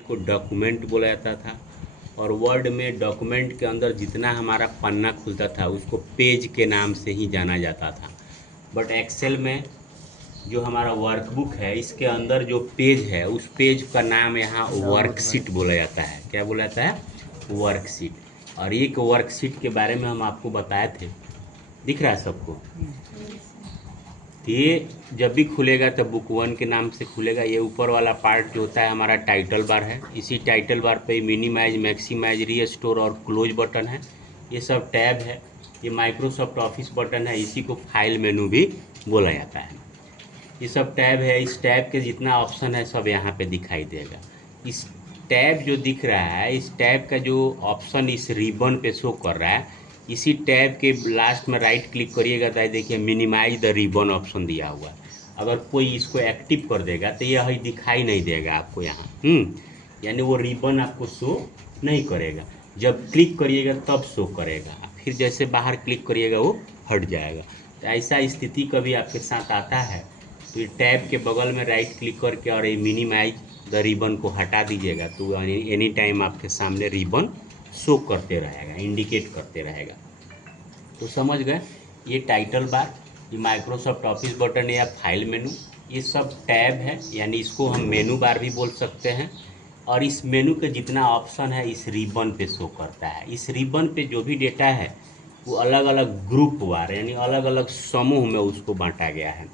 को डॉक्यूमेंट बोला जाता था। और वर्ड में डॉक्यूमेंट के अंदर जितना हमारा पन्ना खुलता था उसको पेज के नाम से ही जाना जाता था। बट एक्सेल में जो हमारा वर्कबुक है इसके अंदर जो पेज है उस पेज का नाम यहाँ वर्कशीट बोला जाता है। क्या बोला जाता है? वर्कशीट। और एक वर्कशीट के बारे में हम आपको बताए थे, दिख रहा है सबको? तो ये जब भी खुलेगा तो बुक 1 के नाम से खुलेगा। ये ऊपर वाला पार्ट जो होता है हमारा टाइटल बार है। इसी टाइटल बार पे मिनिमाइज, मैक्सिमाइज, रीस्टोर और क्लोज बटन है। ये सब टैब है। ये माइक्रोसॉफ्ट ऑफिस बटन है, इसी को फाइल मेनू भी बोला जाता है। ये सब टैब है। इस टैब के जितना ऑप्शन है सब यहाँ पे दिखाई देगा। इस टैब जो दिख रहा है, इस टैब का जो ऑप्शन इस रिबन पे शो कर रहा है, इसी टैब के लास्ट में राइट क्लिक करिएगा तो देखिए मिनिमाइज द रिबन ऑप्शन दिया हुआ है। अगर कोई इसको एक्टिव कर देगा तो यह दिखाई नहीं देगा आपको यहाँ। यानी वो रिबन आपको शो नहीं करेगा। जब क्लिक करिएगा तब शो करेगा, फिर जैसे बाहर क्लिक करिएगा वो हट जाएगा। तो ऐसा स्थिति कभी आपके साथ आता है तो ये टैब के बगल में राइट क्लिक करके और ये मिनिमाइज द रिबन को हटा दीजिएगा तो एनी टाइम आपके सामने रिबन शो करते रहेगा, इंडिकेट करते रहेगा। तो समझ गए, ये टाइटल बार, ये माइक्रोसॉफ्ट ऑफिस बटन या फाइल मेनू, ये सब टैब है, यानी इसको हम मेनू बार भी बोल सकते हैं। और इस मेनू के जितना ऑप्शन है इस रिबन पे शो करता है। इस रिबन पे जो भी डेटा है वो अलग अलग ग्रुप वार यानी अलग अलग समूह में उसको बांटा गया है।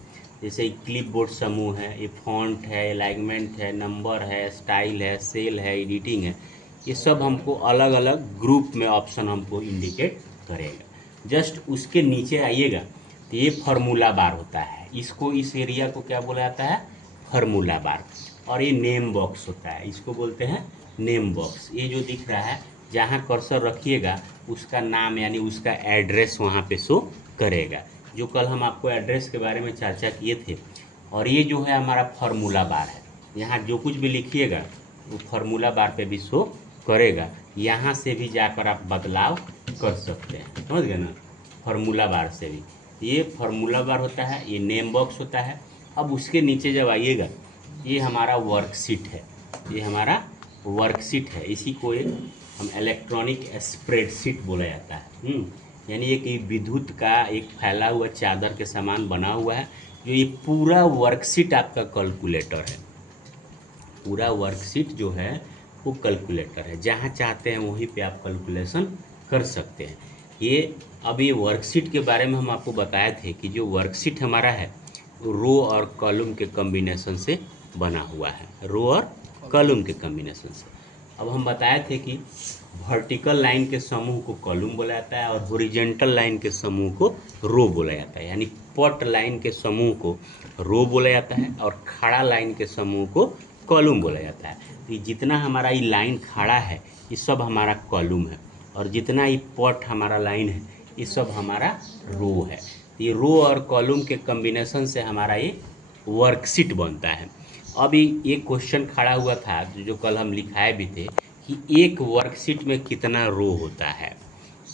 जैसे क्लिपबोर्ड समूह है, ये फॉन्ट है, अलाइनमेंट है, नंबर है, स्टाइल है, सेल है, एडिटिंग है। ये सब हमको अलग अलग ग्रुप में ऑप्शन हमको इंडिकेट करेगा। जस्ट उसके नीचे आइएगा तो ये फार्मूला बार होता है। इसको, इस एरिया को क्या बोला जाता है? फार्मूला बार। और ये नेम बॉक्स होता है, इसको बोलते हैं नेम बॉक्स। ये जो दिख रहा है जहाँ कर्सर रखिएगा उसका नाम यानी उसका एड्रेस वहाँ पे शो करेगा, जो कल हम आपको एड्रेस के बारे में चर्चा किए थे। और ये जो है हमारा फार्मूला बार है, यहाँ जो कुछ भी लिखिएगा वो फार्मूला बार पे भी शो करेगा। यहाँ से भी जाकर आप बदलाव कर सकते हैं, समझ गए ना? फार्मूला बार से भी, ये फार्मूला बार होता है, ये नेम बॉक्स होता है। अब उसके नीचे जब आइएगा, ये हमारा वर्कशीट है, ये हमारा वर्कशीट है। इसी को एक हम इलेक्ट्रॉनिक स्प्रेडशीट बोला जाता है। यानी एक विद्युत का एक फैला हुआ चादर के समान बना हुआ है, जो ये पूरा वर्कशीट आपका कैलकुलेटर है। पूरा वर्कशीट जो है वो कैलकुलेटर है, जहाँ चाहते हैं वहीं पे आप कैलकुलेशन कर सकते हैं। ये अब ये वर्कशीट के बारे में हम आपको बताए थे कि जो वर्कशीट हमारा है वो रो और कॉलम के कॉम्बिनेशन से बना हुआ है, रो और कॉलम के कॉम्बिनेशन से। अब हम बताए थे कि वर्टिकल लाइन के समूह को कॉलम बोला जाता है और हॉरिजॉन्टल लाइन के समूह को रो बोला जाता है। यानी पट लाइन के समूह को रो बोला जाता है और खड़ा लाइन के समूह को कॉलम बोला जाता है। तो जितना हमारा ये लाइन खड़ा है ये सब हमारा कॉलम है, और जितना ये पट हमारा लाइन है ये सब हमारा रो है। तो ये रो और कॉलम के कॉम्बिनेशन से हमारा ये वर्कशीट बनता है। अभी एक क्वेश्चन खड़ा हुआ था जो कल हम लिखाए भी थे कि एक वर्कशीट में कितना रो होता है।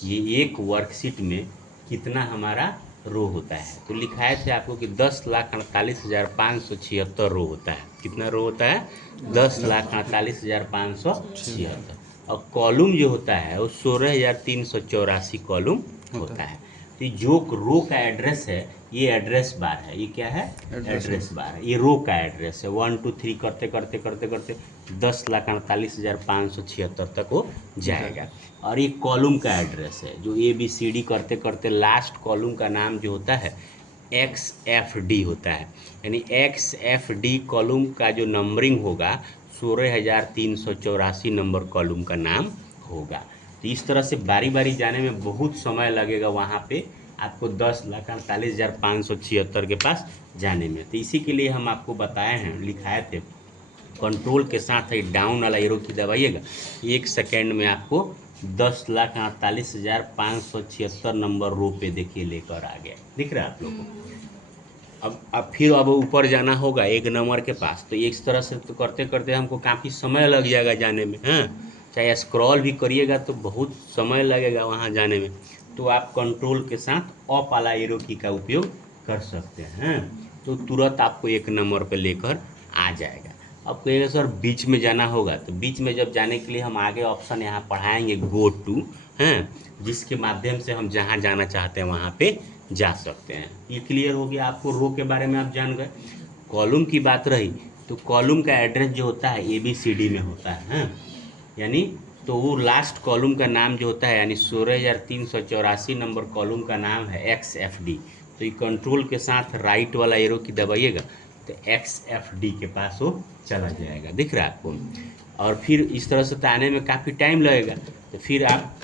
ये एक वर्कशीट में कितना हमारा रो होता है, तो लिखाए थे आपको कि 10,48,576 रो होता है। कितना रो होता है? 10,48,576। और कॉलम जो होता है वो 16,384 कॉलम होता है। तो जो रो का एड्रेस है ये एड्रेस बार है। ये क्या है? एड्रेस बार है। ये रो का एड्रेस है। 1 2 3 करते करते करते करते 10,48,576 तक वो जाएगा। और ये कॉलम का एड्रेस है, जो ABCD करते करते लास्ट कॉलम का नाम जो होता है XFD होता है। यानी XFD कॉलम का जो नंबरिंग होगा 16,384 नंबर कॉलम का नाम होगा। तो इस तरह से बारी बारी जाने में बहुत समय लगेगा, वहाँ पे आपको 10,48,576 के पास जाने में। तो इसी के लिए हम आपको बताए हैं, लिखाए थे, कंट्रोल के साथ ही डाउन वाला एरो की दबाइएगा, 1 सेकेंड में आपको 10,48,576 नंबर रो पे देखिए लेकर आ गया। दिख रहा है आप लोगों को? अब फिर अब ऊपर जाना होगा 1 नंबर के पास, तो इस तरह से तो करते करते हमको काफ़ी समय लग जाएगा जाने में। हाँ, चाहे स्क्रॉल भी करिएगा तो बहुत समय लगेगा वहाँ जाने में। तो आप कंट्रोल के साथ अप वाला एरो की का उपयोग कर सकते हैं, तो तुरंत आपको 1 नंबर पे लेकर आ जाएगा। अब कहिएगा सर बीच में जाना होगा, तो बीच में जब जाने के लिए हम आगे ऑप्शन यहाँ पढ़ाएंगे गो टू, हैं, जिसके माध्यम से हम जहाँ जाना चाहते हैं वहाँ पे जा सकते हैं। ये क्लियर हो गया आपको, रो के बारे में आप जान गए। कॉलम की बात रही तो कॉलम का एड्रेस जो होता है ABCD में होता है, यानी तो वो लास्ट कॉलम का नाम जो होता है यानी 16,384 नंबर कॉलम का नाम है XFD। तो ये कंट्रोल के साथ राइट वाला एरो की दबाइएगा तो XFD के पास वो चला जाएगा, दिख रहा है आपको। और फिर इस तरह से तो आने में काफ़ी टाइम लगेगा, तो फिर आप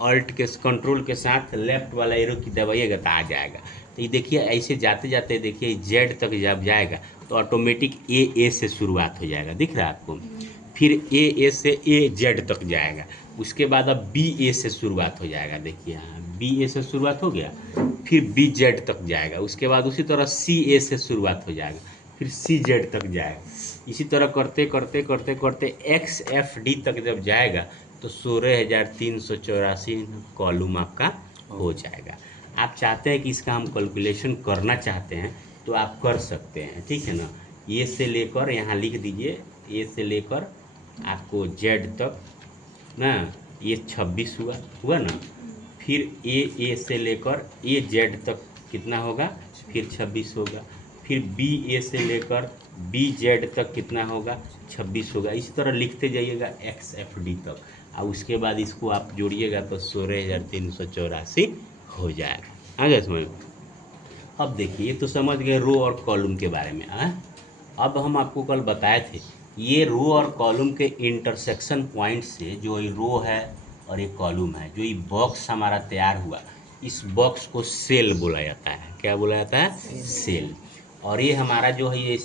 ऑल्ट के कंट्रोल के साथ लेफ्ट वाला एरो की दबाइएगा तो आ जाएगा। तो ये देखिए ऐसे जाते जाते देखिए जेड तक जब जाएगा तो ऑटोमेटिक ए से शुरुआत हो जाएगा, दिख रहा है आपको। फिर ए से जेड तक जाएगा, उसके बाद अब BA से शुरुआत हो जाएगा, देखिए यहाँ BA से शुरुआत हो गया, फिर BZ तक जाएगा, उसके बाद उसी तरह CA से शुरुआत हो जाएगा, फिर CZ तक जाएगा। इसी तरह करते करते करते करते XFD तक जब जाएगा तो 16,384 कॉलम आपका हो जाएगा। आप चाहते हैं कि इसका हम कैलकुलेशन करना चाहते हैं तो आप कर सकते हैं, ठीक है ना। ए से लेकर यहाँ लिख दीजिए, ए से लेकर आपको जेड तक ना, ये 26 हुआ ना, फिर ए से लेकर जेड तक कितना होगा, फिर 26 होगा, फिर BA से लेकर BZ तक कितना होगा, 26 होगा। इसी तरह लिखते जाइएगा XFD तक, और उसके बाद इसको आप जोड़िएगा तो 16,384 हो जाएगा। आ गया समझ में। अब देखिए तो समझ गए रो और कॉलम के बारे में। अब हम आपको कल बताए थे ये रो और कॉलम के इंटरसेक्शन पॉइंट से, जो ये रो है और ये कॉलम है, जो ये बॉक्स हमारा तैयार हुआ, इस बॉक्स को सेल बोला जाता है। क्या बोला जाता है? सेल। और ये हमारा जो है ये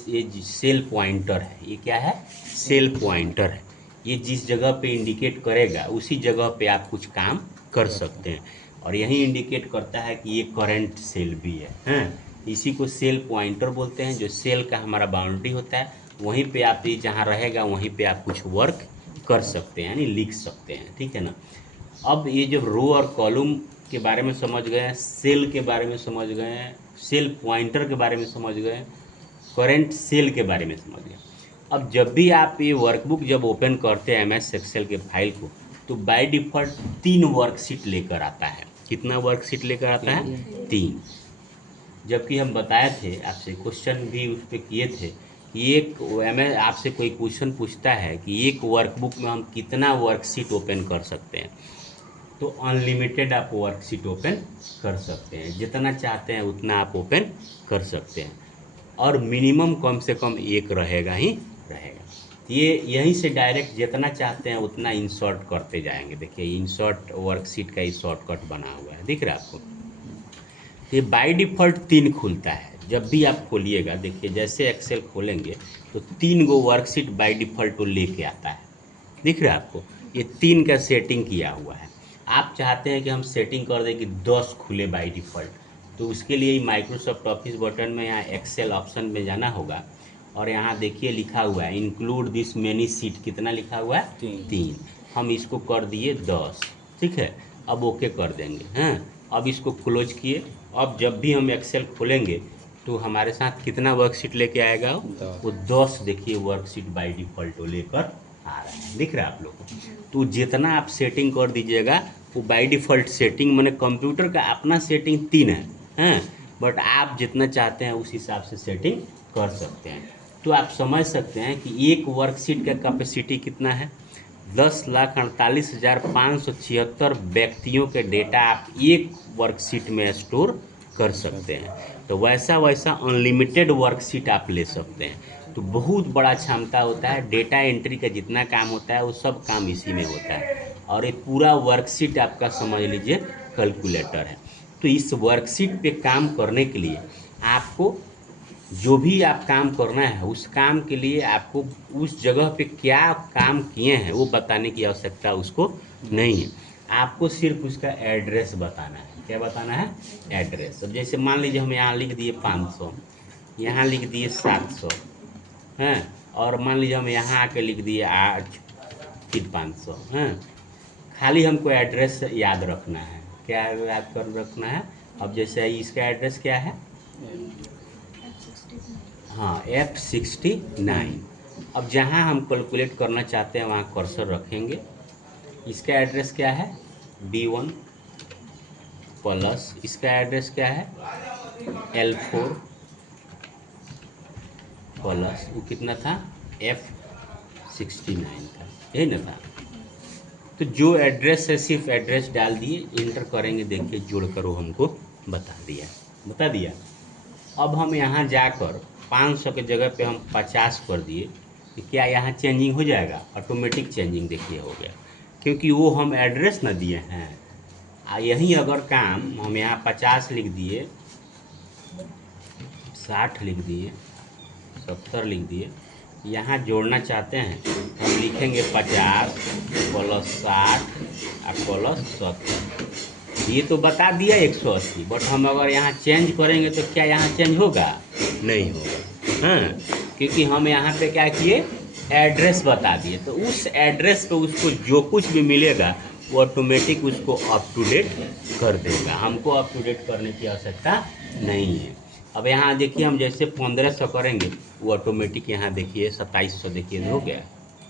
सेल पॉइंटर है। ये क्या है? सेल पॉइंटर है। ये जिस जगह पे इंडिकेट करेगा उसी जगह पे आप कुछ काम कर सकते हैं। और यही इंडिकेट करता है कि ये करंट सेल भी है, हैं। इसी को सेल पॉइंटर बोलते हैं, जो सेल का हमारा बाउंड्री होता है। वहीं पे आप ये जहाँ रहेगा वहीं पे आप कुछ वर्क कर सकते हैं, यानी लिख सकते हैं, ठीक है ना। अब ये जब रो और कॉलम के बारे में समझ गए, सेल के बारे में समझ गए, सेल पॉइंटर के बारे में समझ गए, करंट सेल के बारे में समझ गए। अब जब भी आप ये वर्कबुक जब ओपन करते हैं MS एक्सेल के फाइल को, तो बाय डिफ़ॉल्ट 3 वर्कशीट लेकर आता है। कितना वर्कशीट लेकर आता है? 3। जबकि हम बताए थे आपसे, क्वेश्चन भी उस पर किए थे कि मैं आपसे कोई क्वेश्चन पूछता है कि एक वर्कबुक में हम कितना वर्कशीट ओपन कर सकते हैं, तो अनलिमिटेड आप वर्कशीट ओपन कर सकते हैं, जितना चाहते हैं उतना आप ओपन कर सकते हैं, और मिनिमम कम से कम एक रहेगा ही रहेगा। ये यहीं से डायरेक्ट जितना चाहते हैं उतना इंसर्ट करते जाएंगे। देखिए इंसर्ट वर्कशीट का ही शॉर्टकट बना हुआ है, दिख रहा है आपको। ये बाय डिफ़ॉल्ट 3 खुलता है। जब भी आप खोलिएगा, देखिए जैसे एक्सेल खोलेंगे तो 3 गो वर्कशीट बाय डिफ़ॉल्ट वो लेके आता है, दिख रहा है आपको। ये 3 का सेटिंग किया हुआ है। आप चाहते हैं कि हम सेटिंग कर दें कि 10 खुले बाय डिफ़ॉल्ट, तो उसके लिए माइक्रोसॉफ्ट ऑफिस बटन में यहाँ एक्सेल ऑप्शन में जाना होगा, और यहाँ देखिए लिखा हुआ है इंक्लूड दिस मेनी सीट। कितना लिखा हुआ है? 3। हम इसको कर दिए 10, ठीक है। अब ओके कर देंगे, हैं। अब इसको क्लोज किए। अब जब भी हम एक्सेल खोलेंगे तो हमारे साथ कितना वर्कशीट लेके आएगा? वो 10। देखिए वर्कशीट बाय डिफ़ॉल्ट वो लेकर आ रहा है, दिख रहा है आप लोग को। तो जितना आप सेटिंग कर दीजिएगा वो बाय डिफ़ॉल्ट सेटिंग, मैंने कंप्यूटर का अपना सेटिंग 3 है, हैं, बट आप जितना चाहते हैं उस हिसाब से सेटिंग कर सकते हैं। तो आप समझ सकते हैं कि एक वर्कशीट का कैपेसिटी कितना है? 10,48,576 व्यक्तियों के डेटा आप एक वर्कशीट में स्टोर कर सकते हैं। तो वैसा वैसा अनलिमिटेड वर्कशीट आप ले सकते हैं। तो बहुत बड़ा क्षमता होता है। डेटा एंट्री का जितना काम होता है वो सब काम इसी में होता है। और ये पूरा वर्कशीट आपका समझ लीजिए कैलकुलेटर है। तो इस वर्कशीट पे काम करने के लिए आपको जो भी आप काम करना है, उस काम के लिए आपको उस जगह पे क्या काम किए हैं वो बताने की आवश्यकता उसको नहीं है। आपको सिर्फ उसका एड्रेस बताना है। क्या बताना है? एड्रेस। अब जैसे मान लीजिए हम यहाँ लिख दिए 500, यहाँ लिख दिए 700, हैं, और मान लीजिए हम यहाँ आके लिख दिए 8, फिर 500, हैं। खाली हमको एड्रेस याद रखना है। क्या याद कर रखना है? अब जैसे इसका एड्रेस क्या है? हाँ, F69। अब जहाँ हम कैलकुलेट करना चाहते हैं वहाँ कर्सर रखेंगे। इसका एड्रेस क्या है B1 प्लस इसका एड्रेस क्या है L4 प्लस वो कितना था F69 था, यही ना था। तो जो एड्रेस है सिर्फ एड्रेस डाल दिए, इंटर करेंगे, देखिए जोड़ कर वो हमको बता दिया। अब हम यहाँ जाकर 500 के जगह पे हम 50 कर दिए, तो क्या यहाँ चेंजिंग हो जाएगा? ऑटोमेटिक चेंजिंग देखिए हो गया, क्योंकि वो हम एड्रेस ना दिए हैं। यही अगर काम हम यहाँ 50 लिख दिए, 60 लिख दिए, 70 लिख दिए, यहाँ जोड़ना चाहते हैं हम लिखेंगे 50 प्लस 60 प्लस 70। ये तो बता दिया 180, बट हम अगर यहाँ चेंज करेंगे तो क्या यहाँ चेंज होगा? नहीं होगा। हाँ, क्योंकि हम यहाँ पे क्या किए, एड्रेस बता दिए, तो उस एड्रेस पे उसको जो कुछ भी मिलेगा वो ऑटोमेटिक उसको अप टू डेट कर देगा। हमको अप टू डेट करने की आवश्यकता नहीं है। अब यहाँ देखिए हम जैसे 1500 करेंगे वो ऑटोमेटिक यहाँ देखिए 2700 देखिए हो गया,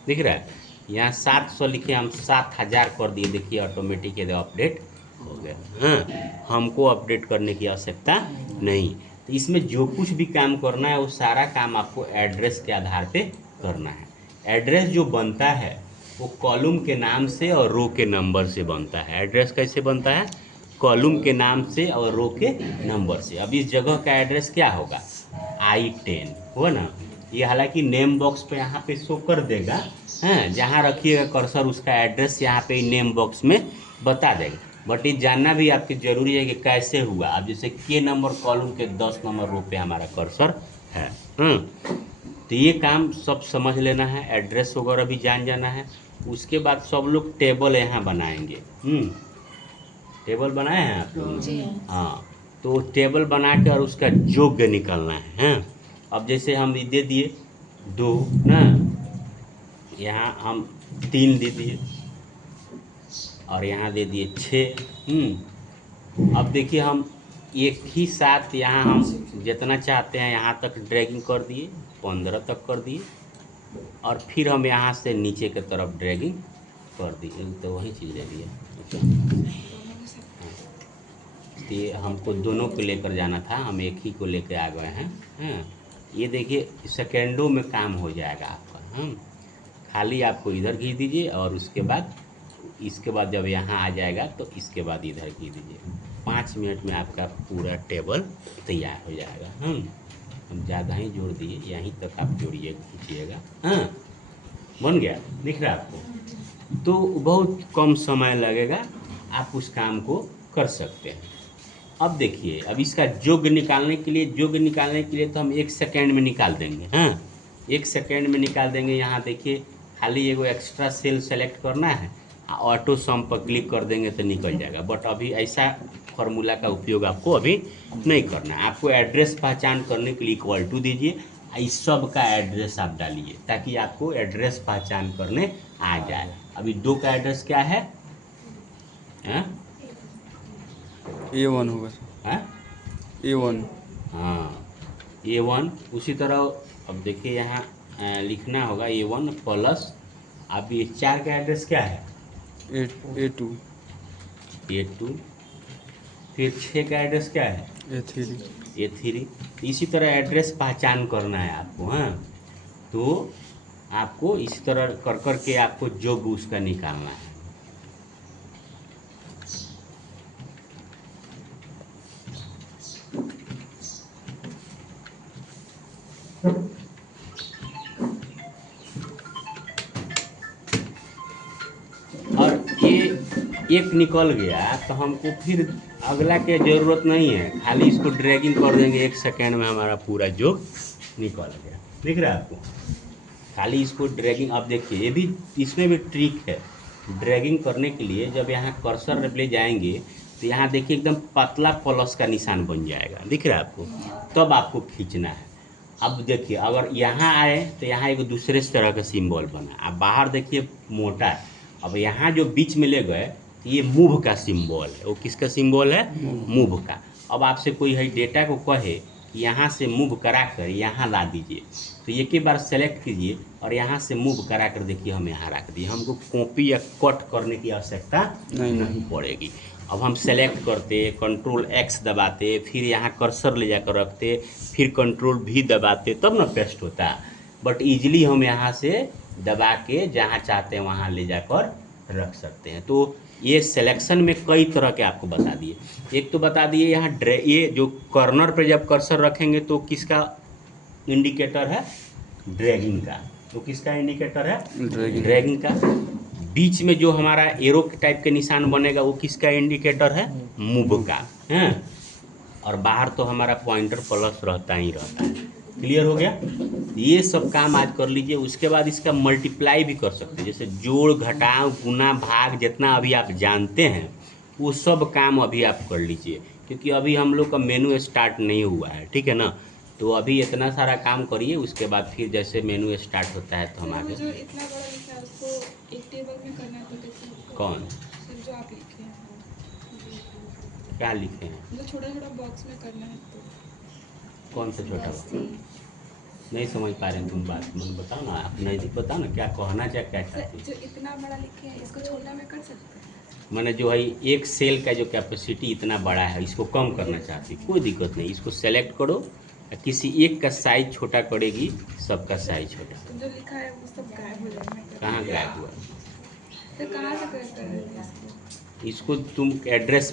दिख रहा है। यहाँ 700 लिखे हम 7000 कर दिए, देखिए ऑटोमेटिक ये अपडेट हो गया। हाँ, हमको अपडेट करने की आवश्यकता नहीं। तो इसमें जो कुछ भी काम करना है वो सारा काम आपको एड्रेस के आधार पे करना है। एड्रेस जो बनता है वो कॉलम के नाम से और रो के नंबर से बनता है। एड्रेस कैसे बनता है? कॉलम के नाम से और रो के नंबर से। अब इस जगह का एड्रेस क्या होगा? I10 हुआ ना। ये हालांकि नेम बॉक्स पे यहाँ पे शो कर देगा, हाँ, जहाँ रखिएगा कर्सर उसका एड्रेस यहाँ पे नेम बॉक्स में बता देगा। बट ये जानना भी आपके जरूरी है कि कैसे हुआ। अब जैसे के नंबर कॉलम के 10 नंबर रो पे हमारा कर्सर है, तो ये काम सब समझ लेना है, एड्रेस वगैरह भी जान जाना है। उसके बाद सब लोग टेबल यहाँ बनाएंगे। टेबल बनाए हैं आप लोग? हाँ, तो टेबल बना के और उसका योग्य निकालना है। हाँ, अब जैसे हम दे दिए 2 ना, यहाँ हम 3 दे दिए और यहाँ दे दिए 6। अब देखिए हम एक ही साथ यहाँ हम जितना चाहते हैं यहाँ तक ड्रैगिंग कर दिए, 15 तक कर दिए, और फिर हम यहाँ से नीचे की तरफ ड्रैगिंग कर दिए, तो वही चीज़ ले लिए। ये हमको दोनों को लेकर जाना था, हम एक ही को लेकर आ गए हैं। हाँ, ये देखिए सेकेंडों में काम हो जाएगा आपका। हाँ, खाली आपको इधर खींच दीजिए और उसके बाद इसके बाद जब यहाँ आ जाएगा तो इसके बाद इधर खींच दीजिए। 5 मिनट में आपका पूरा टेबल तैयार हो जाएगा। हम ज़्यादा ही जोड़ दिए, यहीं तक आप जोड़िए, खींचिएगा। हाँ, बन गया, दिख रहा है आपको? तो बहुत कम समय लगेगा, आप उस काम को कर सकते हैं। अब देखिए, अब इसका योग निकालने के लिए तो हम 1 सेकेंड में निकाल देंगे। हाँ, 1 सेकेंड में निकाल देंगे। यहाँ देखिए खाली एगो एक्स्ट्रा सेल सेलेक्ट करना है, ऑटो सम पर क्लिक कर देंगे तो निकल जाएगा। बट अभी ऐसा फार्मूला का उपयोग आपको अभी नहीं करना है। आपको एड्रेस पहचान करने के लिए इक्वल टू दीजिए, इस सब का एड्रेस आप डालिए ताकि आपको एड्रेस पहचान करने आ जाए। अभी 2 का एड्रेस क्या है? A1 होगा हाँ, A1। हाँ, A1। उसी तरह अब देखिए यहाँ लिखना होगा A1 प्लस, अब ये 4 का एड्रेस क्या है? A2। फिर 6 का एड्रेस क्या है? A3। इसी तरह एड्रेस पहचान करना है आपको। हाँ, तो आपको इसी तरह कर कर के आपको जॉब उसका निकालना है। और ये एक निकल गया तो हमको फिर अगला के ज़रूरत नहीं है, खाली इसको ड्रैगिंग कर देंगे, 1 सेकेंड में हमारा पूरा जॉब निकल गया। दिख रहा है आपको? खाली इसको ड्रैगिंग। अब देखिए ये भी, इसमें भी ट्रिक है ड्रैगिंग करने के लिए। जब यहाँ कर्सर ले जाएंगे तो यहाँ देखिए एकदम पतला प्लस का निशान बन जाएगा, दिख रहा है आपको? तब आपको खींचना है। अब देखिए अगर यहाँ आए तो यहाँ एक दूसरे तरह का सिंबल बना, अब बाहर देखिए मोटा है। अब यहाँ जो बीच में ले गए तो ये मूव का सिंबल है। वो किसका सिंबल है? मूव का। अब आपसे कोई है डेटा को कहे यहाँ से मूव करा कर यहाँ ला दीजिए। तो एक ही बार सेलेक्ट कीजिए और यहाँ से मूव करा कर देखिए हम यहाँ रख दिए, हमको कॉपी या कट करने की आवश्यकता नहीं पड़ेगी। अब हम सेलेक्ट करते, कंट्रोल एक्स दबाते, फिर यहाँ कर्सर ले जाकर रखते, फिर कंट्रोल भी दबाते, तब ना पेस्ट होता। बट ईजिली हम यहाँ से दबा के जहाँ चाहते हैं वहाँ ले जाकर रख सकते हैं। तो ये सिलेक्शन में कई तरह के आपको बता दिए। एक तो बता दिए यहाँ ये जो कॉर्नर पे जब कर्सर रखेंगे तो किसका इंडिकेटर है, ड्रैगिंग का। तो किसका इंडिकेटर है, ड्रैगिंग का। बीच में जो हमारा एरो टाइप के निशान बनेगा वो किसका इंडिकेटर है, मूव का है। और बाहर तो हमारा पॉइंटर प्लस रहता ही रहता है। क्लियर हो गया। ये सब काम आज कर लीजिए। उसके बाद इसका मल्टीप्लाई भी कर सकते हैं, जैसे जोड़ घटाव गुना भाग जितना अभी आप जानते हैं वो सब काम अभी आप कर लीजिए, क्योंकि अभी हम लोग का मेनू स्टार्ट नहीं हुआ है, ठीक है ना। तो अभी इतना सारा काम करिए, उसके बाद फिर जैसे मेनू स्टार्ट होता है तो हम आगे। जो इतना बड़ा लिखा है उसको एक टेबल में करना है तो कैसे? कौन जो आप लिखे हैं, क्या लिखे हैं, जो छोटा छोटा बॉक्स में करना है तो कौन सा छोटा बात नहीं समझ पा रहे हैं तुम बात, मुझे बताओ ना, आप नज़दीक बताओ ना क्या कहना चाहे, क्या चाहती जो इतना बड़ा लिखे हैं इसको छोटा में कर सकते हैं। मैंने जो है एक सेल का जो कैपेसिटी इतना बड़ा है इसको कम करना चाहती, कोई दिक्कत नहीं, इसको सेलेक्ट करो, किसी एक का साइज छोटा करेगी, सबका साइज छोटा। तो जो लिखा है वो सब गायब हो जाएगा। कहाँ गायब हुआ, तो कहाँ से करते हैं इसको? इसको तुम एड्रेस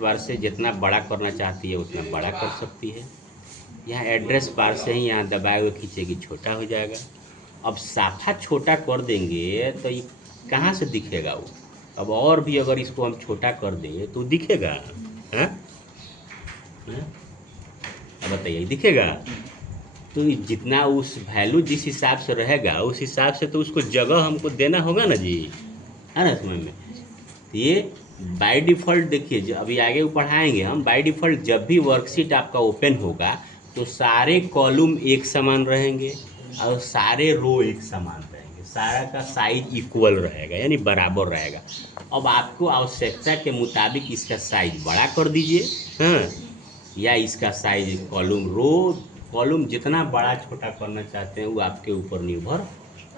बार से जितना बड़ा करना चाहती है उतना बड़ा कर सकती है। यहाँ एड्रेस बार से ही यहाँ दबाए हुए खींचेगी, छोटा हो जाएगा। अब साफा छोटा कर देंगे तो ये कहाँ से दिखेगा वो। अब और भी अगर इसको हम छोटा कर देंगे तो दिखेगा, हैं? अब बताइए दिखेगा। तो जितना उस वैल्यू जिस हिसाब से रहेगा उस हिसाब से तो उसको जगह हमको देना होगा ना जी, है ना समझ में। तो ये बाय डिफ़ॉल्ट देखिए, जो अभी आगे पढ़ाएंगे हम, बाय डिफ़ॉल्ट जब भी वर्कशीट आपका ओपन होगा तो सारे कॉलम एक समान रहेंगे और सारे रो एक समान रहेंगे, सारा का साइज इक्वल रहेगा यानी बराबर रहेगा। अब आपको आवश्यकता के मुताबिक इसका साइज बड़ा कर दीजिए, हाँ, या इसका साइज कॉलम जितना बड़ा छोटा करना चाहते हैं वो आपके ऊपर निर्भर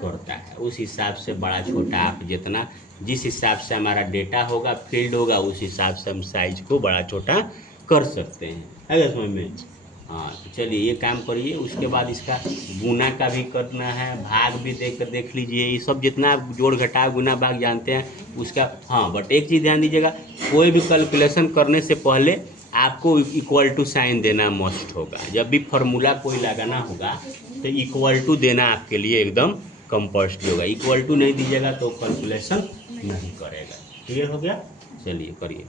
करता है। उस हिसाब से बड़ा छोटा आप जितना, जिस हिसाब से हमारा डेटा होगा फील्ड होगा उस हिसाब से हम साइज को बड़ा छोटा कर सकते हैं, है समझ में। हाँ तो चलिए ये काम करिए। उसके बाद इसका गुना का भी करना है, भाग भी देख लीजिए, ये सब जितना जोड़ घटाव गुना भाग जानते हैं उसका। हाँ बट एक चीज़ ध्यान दीजिएगा, कोई भी कैलकुलेशन करने से पहले आपको इक्वल टू साइन देना मस्ट होगा। जब भी फार्मूला कोई लगाना होगा तो इक्वल टू देना आपके लिए एकदम कंपल्सरी होगा। इक्वल टू नहीं दीजिएगा तो कैलकुलेशन नहीं करेगा। क्लियर हो गया, चलिए करिए।